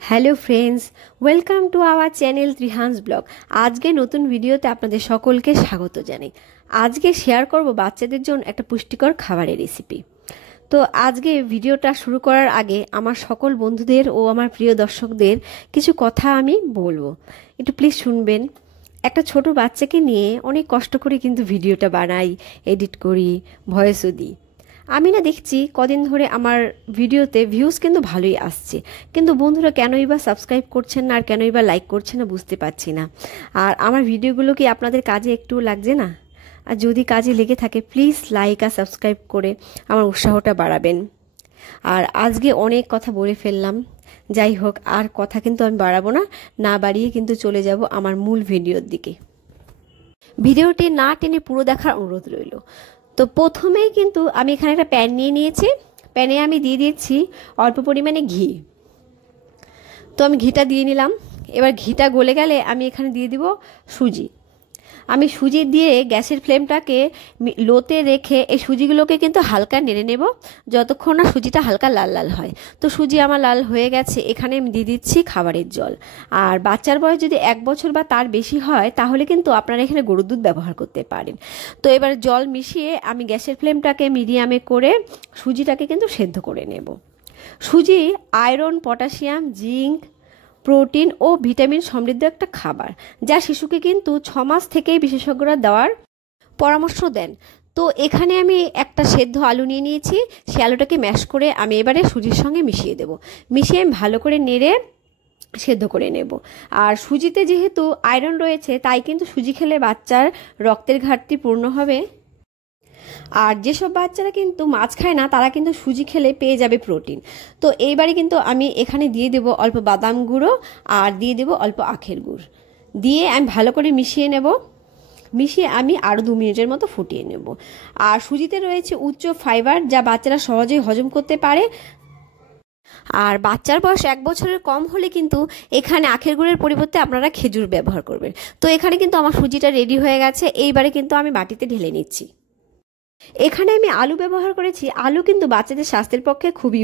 Hello friends, welcome to our channel ত্রিহান্স blog. আজকে নতুন ভিডিওতে আপনাদের সকলকে স্বাগত জানাই। আজকে শেয়ার করব বাচ্চাদের জন্য একটা পুষ্টিকর খাবারের রেসিপি। তো আজকে ভিডিওটা শুরু করার আগে আমার সকল বন্ধুদের ও আমার প্রিয় দর্শকদের কিছু কথা আমি বলবো, একটু প্লিজ শুনবেন। একটা ছোট বাচ্চাকে নিয়ে অনেক কষ্ট করে কিন্তু ভিডিওটা বানাই, এডিট করি, ভয়েসও দিই। আমি না দেখছি কদিন ধরে আমার ভিডিওতে ভিউজ কিন্তু ভালোই আসছে, কিন্তু বন্ধুরা কেনই বা সাবস্ক্রাইব করছেন না আর কেনই বা লাইক করছেন না বুঝতে পারছি না। আর আমার ভিডিওগুলো কি আপনাদের কাজে একটু লাগছে না? আর যদি কাজে লেগে থাকে প্লিজ লাইক আর সাবস্ক্রাইব করে আমার উৎসাহটা বাড়াবেন। আর আজকে অনেক কথা বলে ফেললাম, যাই হোক আর কথা কিন্তু আমি বাড়াবো না, না বাড়িয়ে কিন্তু চলে যাব আমার মূল ভিডিওর দিকে। ভিডিওটি না টেনে পুরো দেখার অনুরোধ রইল। তো প্রথমেই কিন্তু আমি এখানে একটা প্যান নিয়ে নিয়েছি, প্যানে আমি দিয়ে দিচ্ছি অল্প পরিমাণে ঘি। তো আমি ঘিটা দিয়ে নিলাম। এবার ঘিটা গলে গেলে আমি এখানে দিয়ে দিব সুজি। আমি সুজি দিয়ে গ্যাসের ফ্লেমটাকে লোতে রেখে এই সুজিগুলোকে কিন্তু হালকা নেড়ে নেব যতক্ষণ না সুজিটা হালকা লাল লাল হয়। তো সুজি আমার লাল হয়ে গেছে, এখানে আমি দিয়ে দিচ্ছি খাবারের জল। আর বাচ্চার বয়স যদি 1 বছর বা তার বেশি হয় তাহলে কিন্তু আপনারা এখানে গরুর দুধ ব্যবহার করতে পারেন। তো এবার জল মিশিয়ে আমি গ্যাসের ফ্লেমটাকে মিডিয়ামে করে সুজিটাকে কিন্তু সেদ্ধ করে নেব। সুজি আয়রন, পটাশিয়াম, জিঙ্ক, প্রোটিন ও ভিটামিন সমৃদ্ধ একটা খাবার, যা শিশুকে কিন্তু 6 মাস থেকেই বিশেষজ্ঞরা দেওয়ার পরামর্শ দেন। তো এখানে আমি একটা সেদ্ধ আলু নিয়ে নিয়েছি, সেই আলুটাকে ম্যাশ করে আমি এবারে সুজির সঙ্গে মিশিয়ে দেব। মিশিয়ে আমি ভালো করে নেড়ে সেদ্ধ করে নেব। আর সুজিতে যেহেতু আয়রন রয়েছে তাই কিন্তু সুজি খেলে বাচ্চার রক্তের ঘাটতি পূর্ণ হবে। আর যেসব বাচ্চারা কিন্তু মাছ খায় না তারা কিন্তু সুজি খেলে পেয়ে যাবে প্রোটিন। তো এইবারে কিন্তু আমি এখানে দিয়ে দেব অল্প বাদাম গুঁড়ো আর দিয়ে দেব অল্প আখের গুড়, দিয়ে আমি ভালো করে মিশিয়ে নেব। মিশিয়ে আমি আরও 2 মিনিটের মতো ফুটিয়ে নেব। আর সুজিতে রয়েছে উচ্চ ফাইবার, যা বাচ্চারা সহজেই হজম করতে পারে। আর বাচ্চার বয়স 1 বছরের কম হলে কিন্তু এখানে আখের গুড়ের পরিবর্তে আপনারা খেজুর ব্যবহার করবেন। তো এখানে কিন্তু আমার সুজিটা রেডি হয়ে গেছে, এইবারে কিন্তু আমি বাটিতে ঢেলে নিচ্ছি। এখানে আমি আলু ব্যবহার করেছি। আলু কিন্তু বাচ্চাদের স্বাস্থ্যের পক্ষে খুবই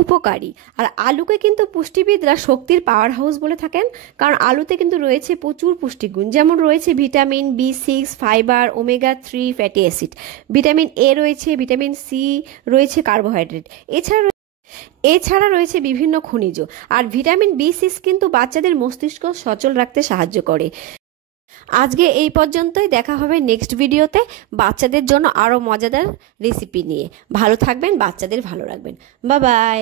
উপকারী। আর আলুকে কিন্তু পুষ্টিবিদরা শক্তির পাওয়ার হাউস বলে থাকেন, কারণ আলুতে কিন্তু রয়েছে প্রচুর পুষ্টিগুণ, যেমন রয়েছে vitamin B6, fibre, omega-3 fatty acid, vitamin A রয়েছে, ভিটামিন C রয়েছে, কার্বোহাইড্রেট, এছাড়া রয়েছে বিভিন্ন খনিজ। আর ভিটামিন B6 কিন্তু বাচ্চাদের মস্তিষ্ক সচল রাখতে সাহায্য করে। আজকে এই পর্যন্তই, দেখা হবে নেক্সট ভিডিওতে বাচ্চাদের জন্য আরও মজাদার রেসিপি নিয়ে। ভালো থাকবেন, বাচ্চাদের ভালো রাখবেন। Bye bye.